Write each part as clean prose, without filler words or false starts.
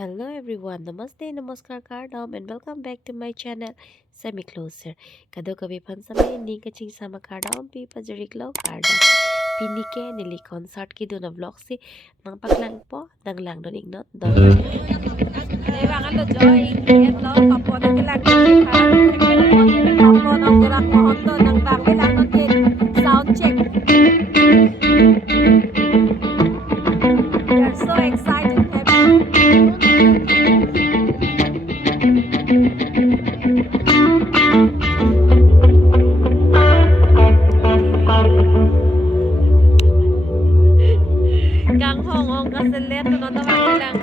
Hello everyone, Namaste, Namaskar Kardam, and welcome back to my channel, Semi Closer. Kado kabi pan samay ni kaching sama Kardam pi pajarik law Kardam. Pinike nili concert ki doon na vlog si nang paglang po nang lang doon ignot doon. Kailangan lo Joy, yan lo, papon ang kilang kijipan. Papon ang gerak mohon to, nang bang bilang nun din. Sound check. They're so excited, Gang hong ong kaselet, no to bang bilang.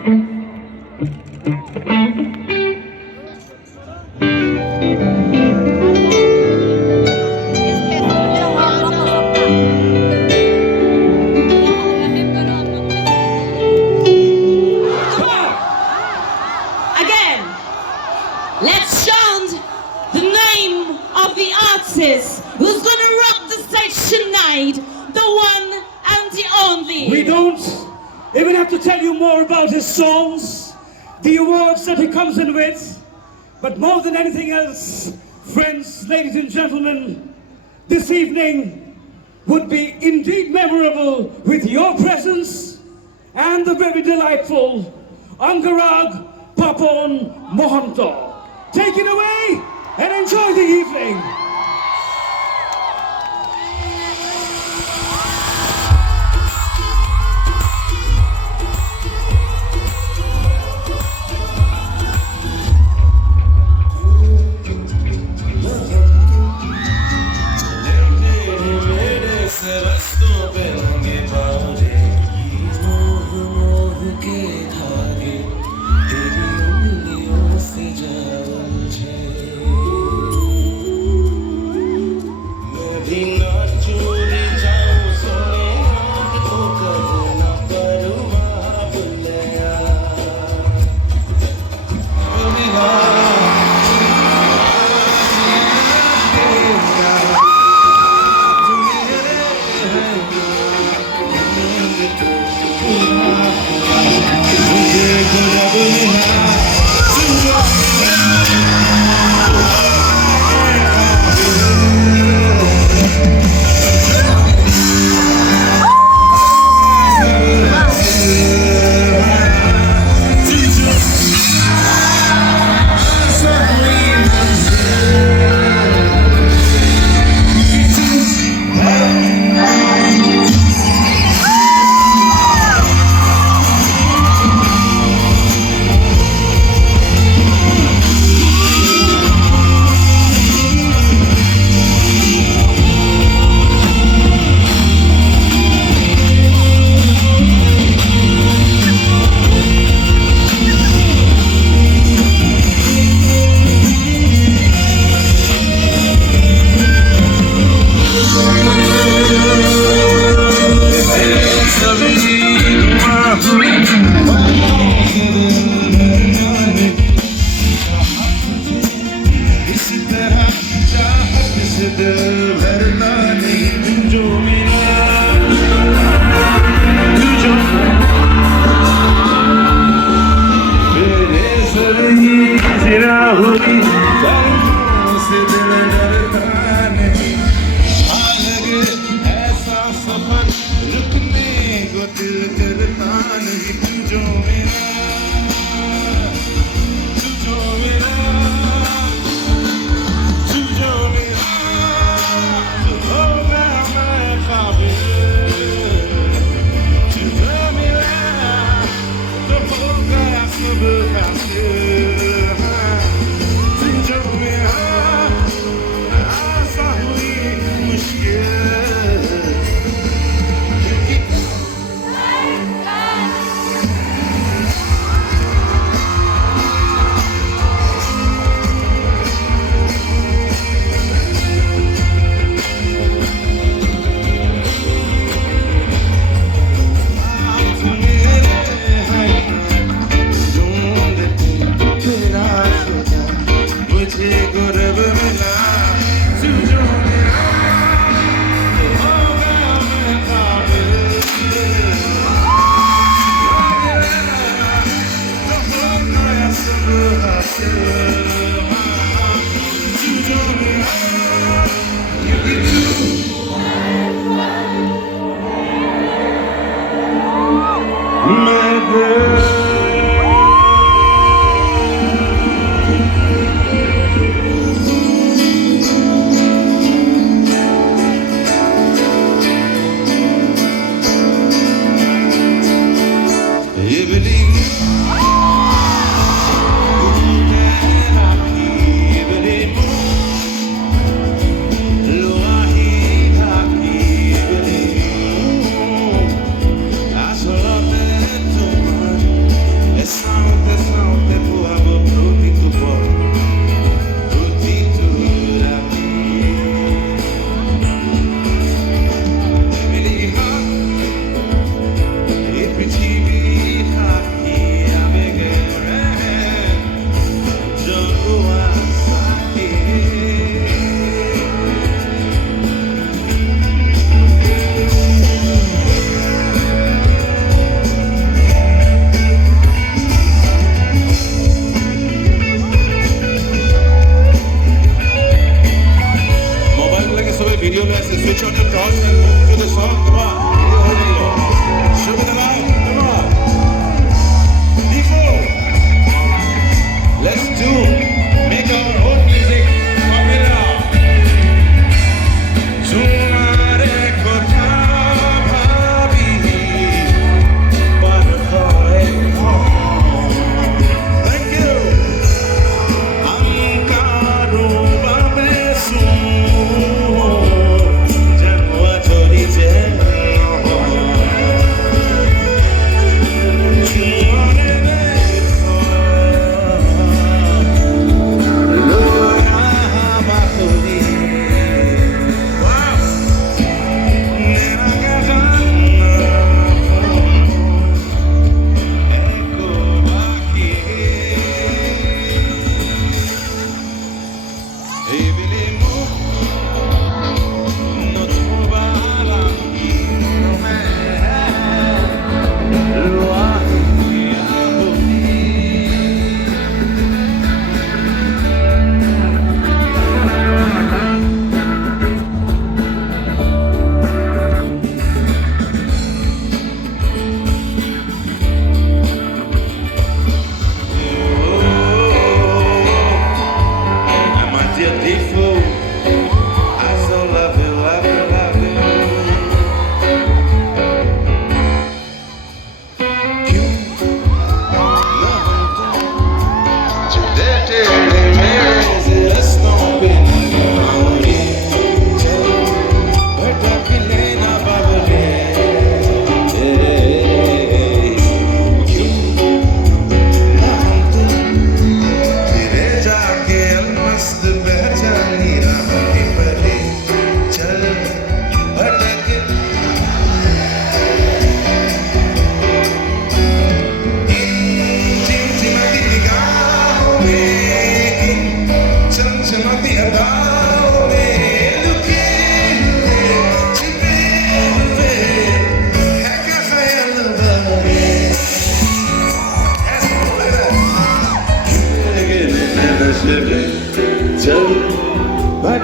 Again, let's chant the name of the artist who's gonna rock the stage tonight, the one and the only. We don't even have to tell you more about his songs, the awards that he comes in with, but more than anything else, friends, ladies and gentlemen, this evening would be indeed memorable with your presence and the very delightful Angarag Papon Mohanto. Take it away and enjoy the evening.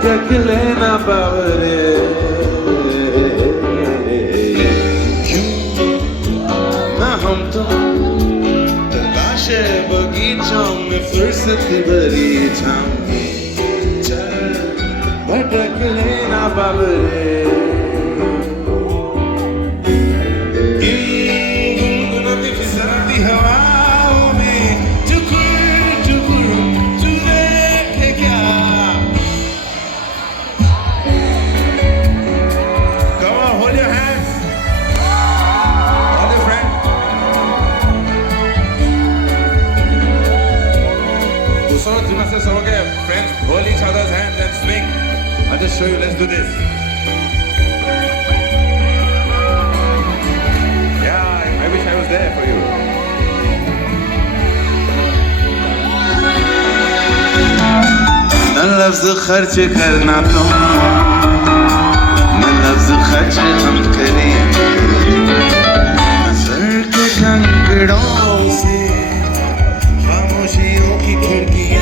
भटक लेना बावरे क्यों ना हम तो तलाशे बगीचों में फुर्सत भरी छाँव चल भटक लेना बावरे Friends, hold each other's hands and swing. I'll just show you, let's do this. Yeah, I wish I was there for you. न लफ्ज़ खर्च करना तुम न लफ्ज़ खर्च हम करें नज़र के कंकड़ों से खामोशियों की खिड़की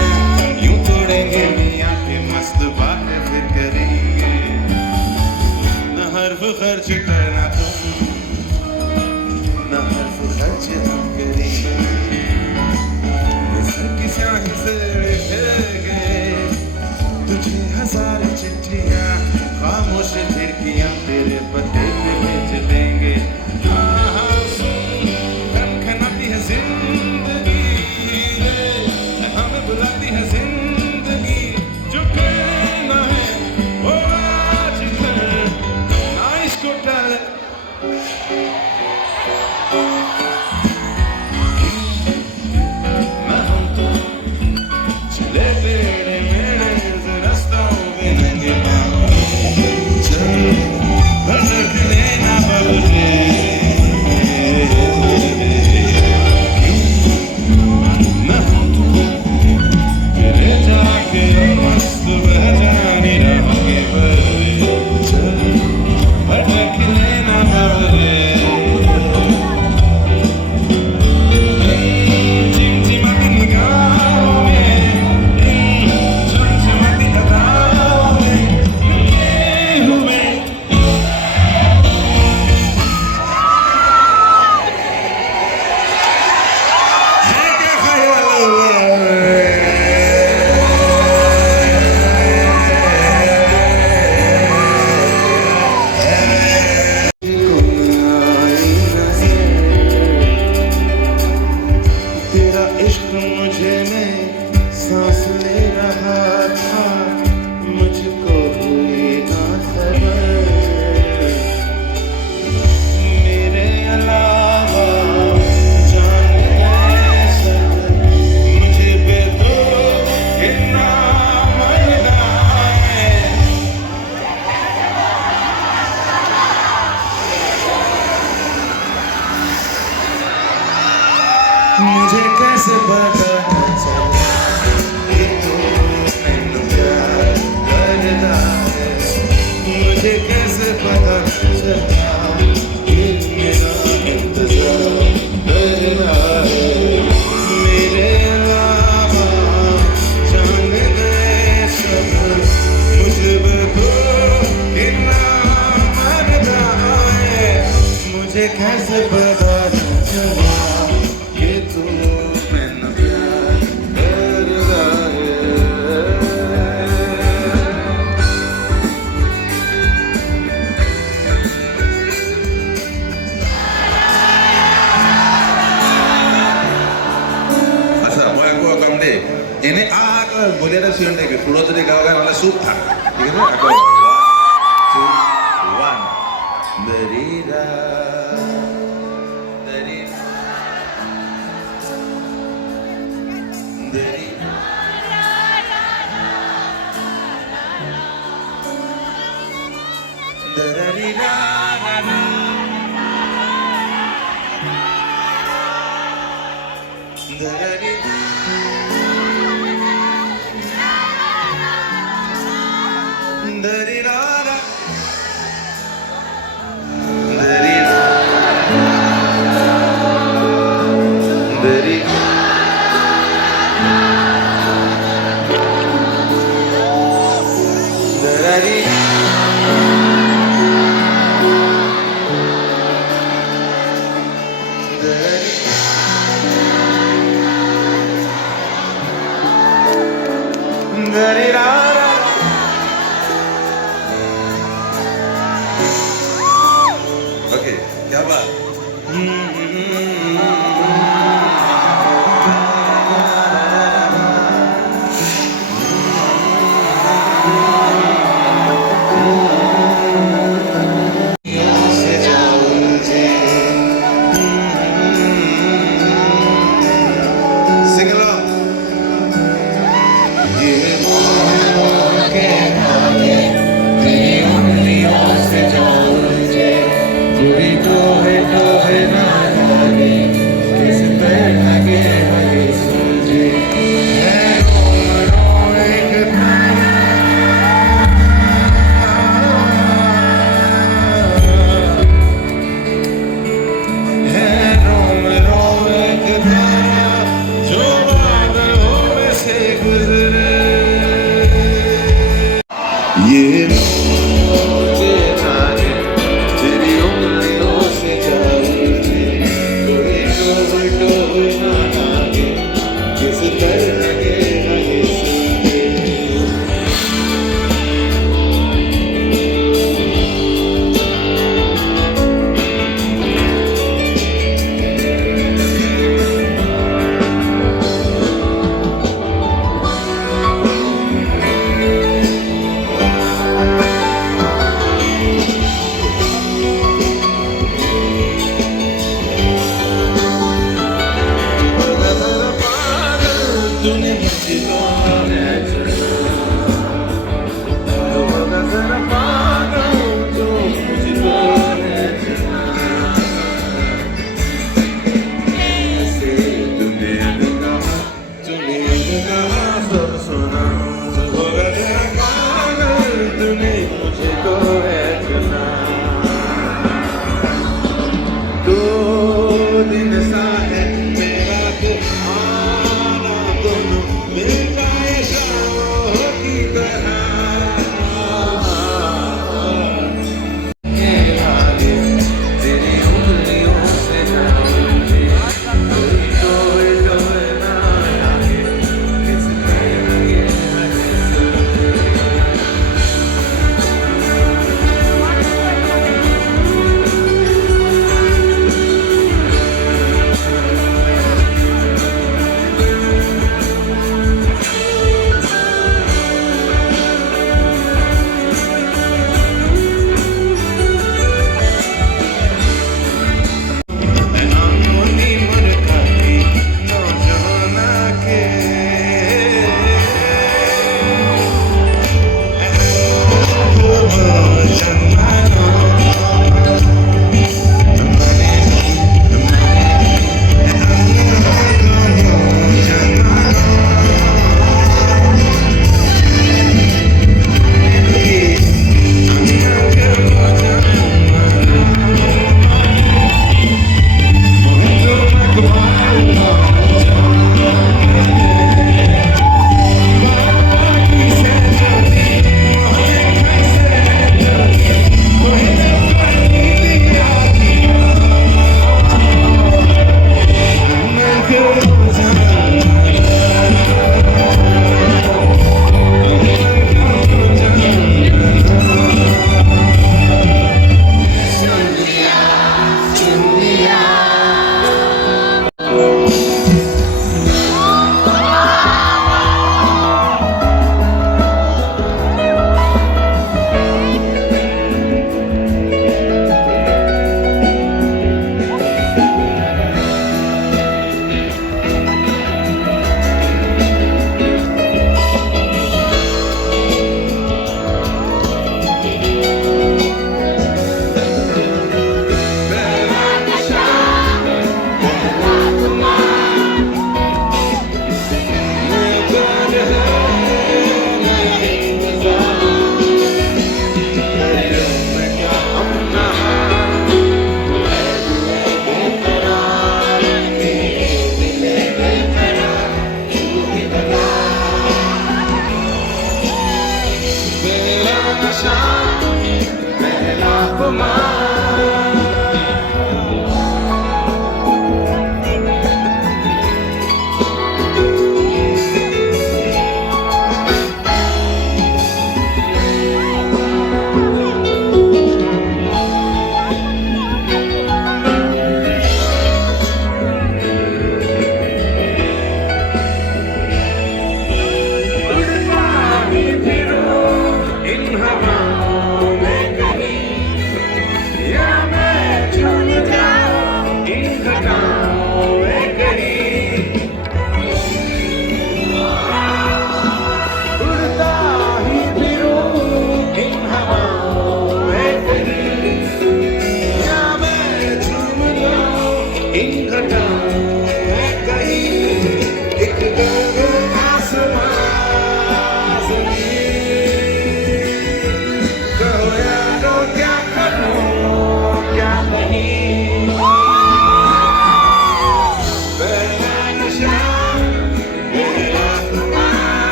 इश्क मुझे नहीं सांस ले रहा था मुझको हुई ना खबर मेरे अलावा जाने गए सब मुझे पे तो इतना मरना है मुझे कैसे पता चला कि तू मैनू प्यार करदा है मुझे कैसे पता चला कि मेरा इंतजार करदा है मेरे अलावा जान गए सब मुझे तो कितना मरदा है मुझे कैसे पता चला कि तू मैनू प्यार करदा है আচ্ছা মই আকৌ কম দেই এনে আকৌ বলি এটা চিঞৰ নেকি সুৰত যদি গাওঁ গায় নহ'লে চুপ থাক ঠিক আছে আকৌ 1 2 1 দৰিৰা ओके क्या बात Sing along. ये मुझे जाने तेरी उंगलियों से जाऊंगी कोई टोह ना लागे किस तरह के नहीं सुनते तूने मुझे दिन सा है मेरा तो आना दोनों मिलता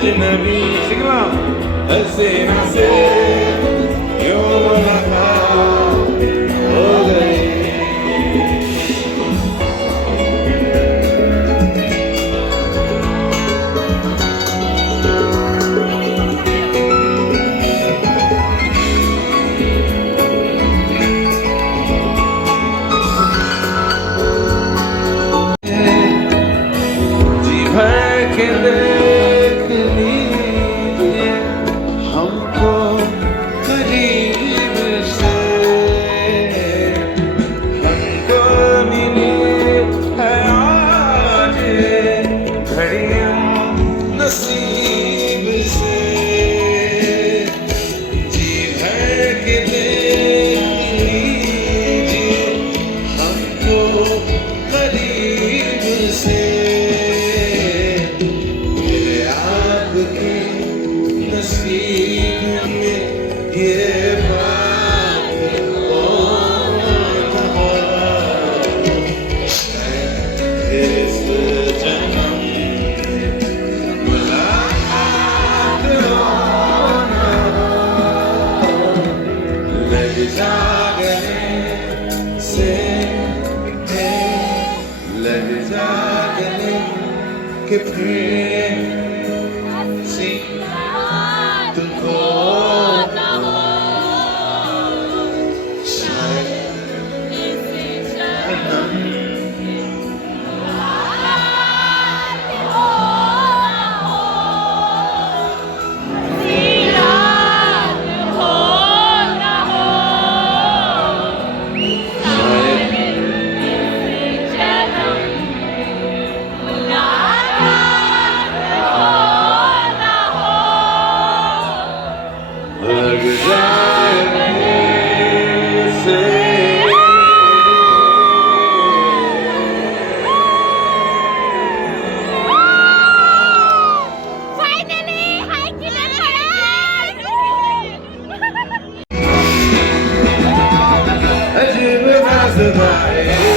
अजनबी sing along हसीना से यूं मुलाकात हो गई जी भर के देख लीजिए हमको करीब से हमको मिली है आज घड़ियां नसीब से जी भर के देख लीजिए हमको करीब से मेरे आपके नसीब में ये बात इस जन्म मुलाकात होना लग जागने से लग जागने के फिर सी तुमको ना हो शायद जन्म लग जाने से अजीब नज़ारे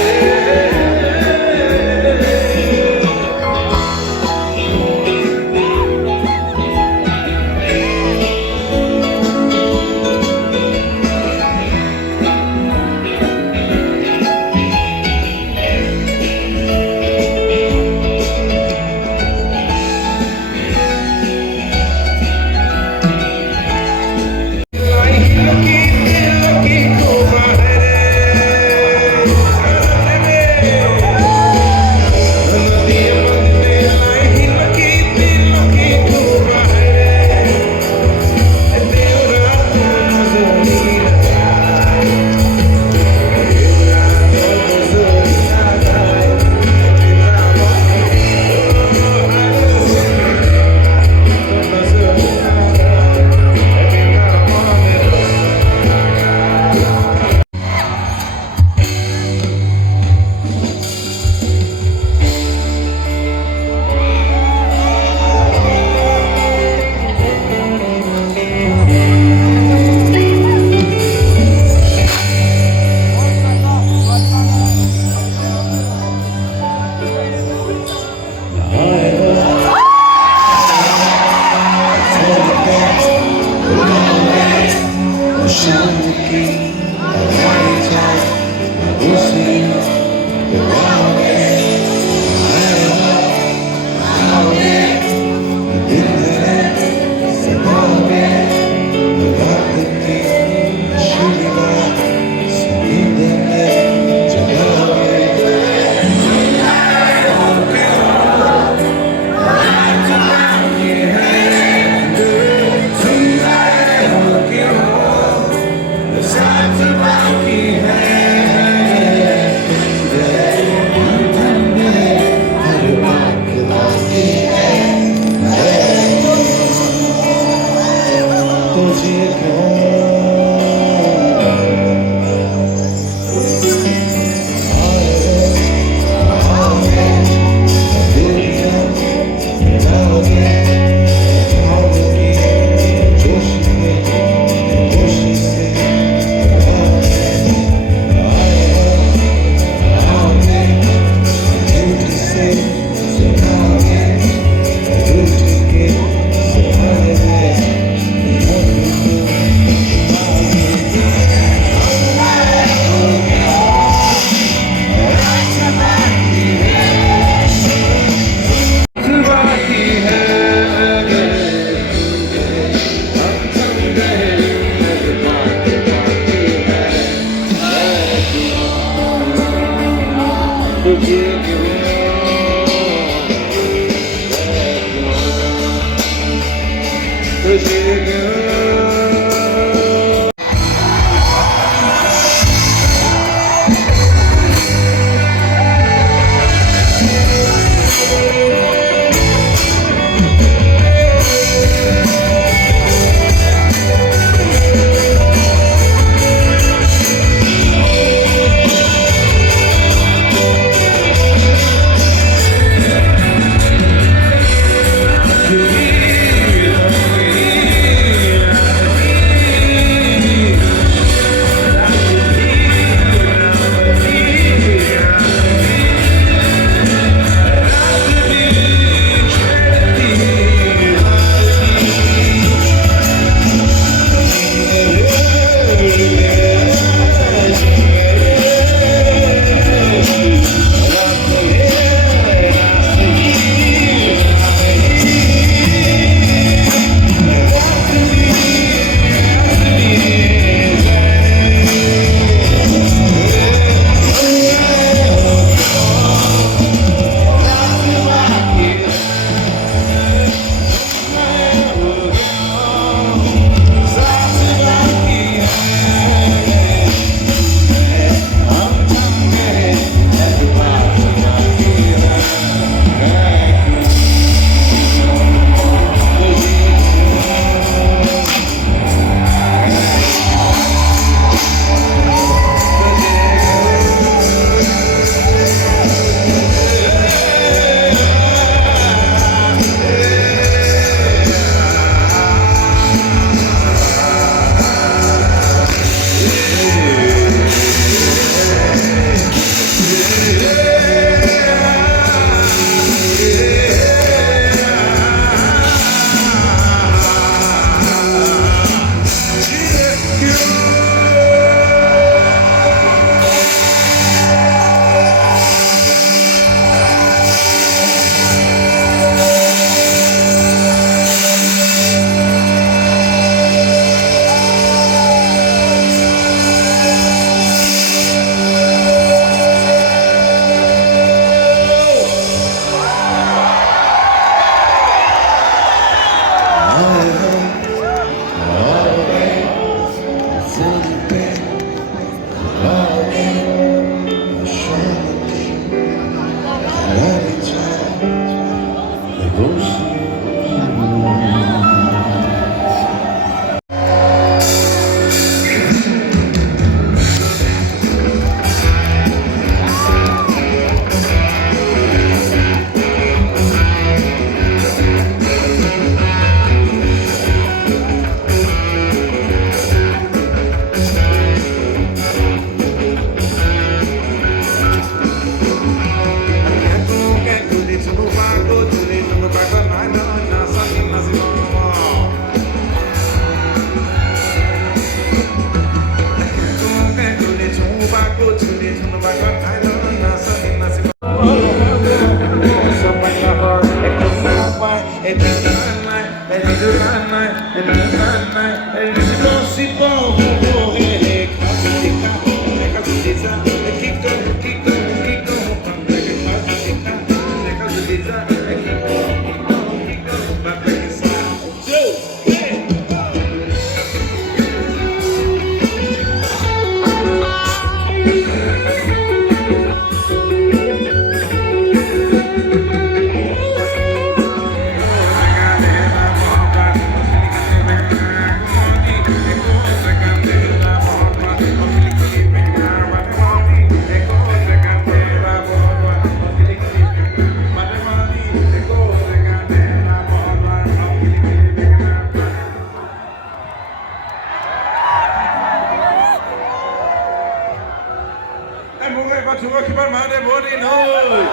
chuga kibar made body noise.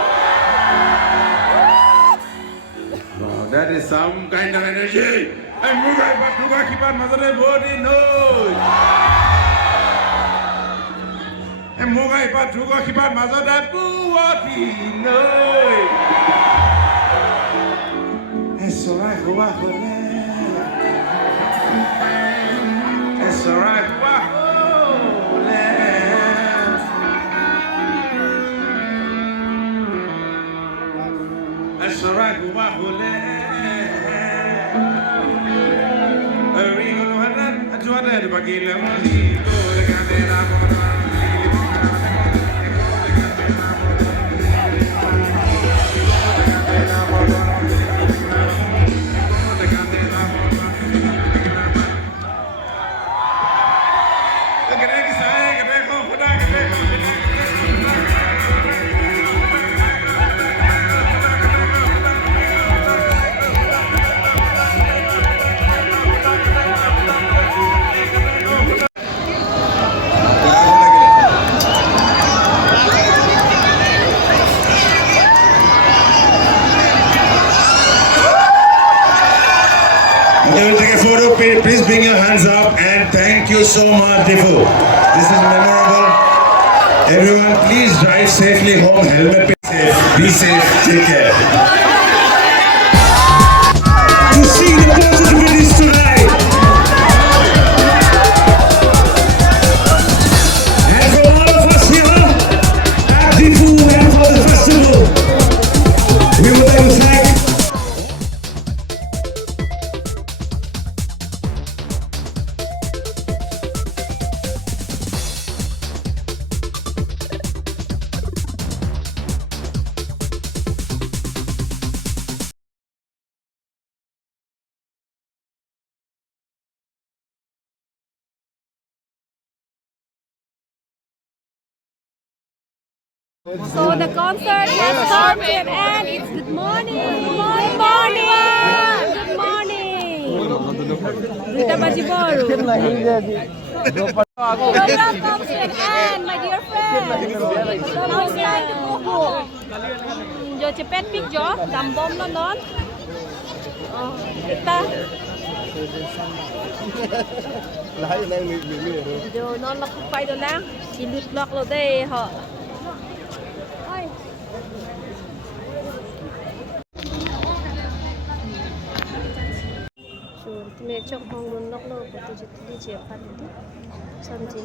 Wow, that is some kind of energy. And mugai ba chuga kibar made body noise. And mugai ba chuga kibar made body noise. It's alright, it's alright, it's alright, Okay, we'll take a photo. Please bring your hands up and thank you so much, Difu. This is memorable. Everyone, please drive safely home. Helmet be safe. Take care. You see the positivities tonight. And for all of us here at Difu and for the festival, we would like to thank So the concert has started and it's good morning. Good morning. Good morning. Rita Bajiboru. Program comes to an end, my dear friends. Now it's time to go home. Jo cepet pik jo, dambom non. Oh, kita. Jo non lakupay do lang. Silut lak lo day ho. Mẹ chồng hong muốn nóc lô của tôi chỉ chia phần đi, xong thì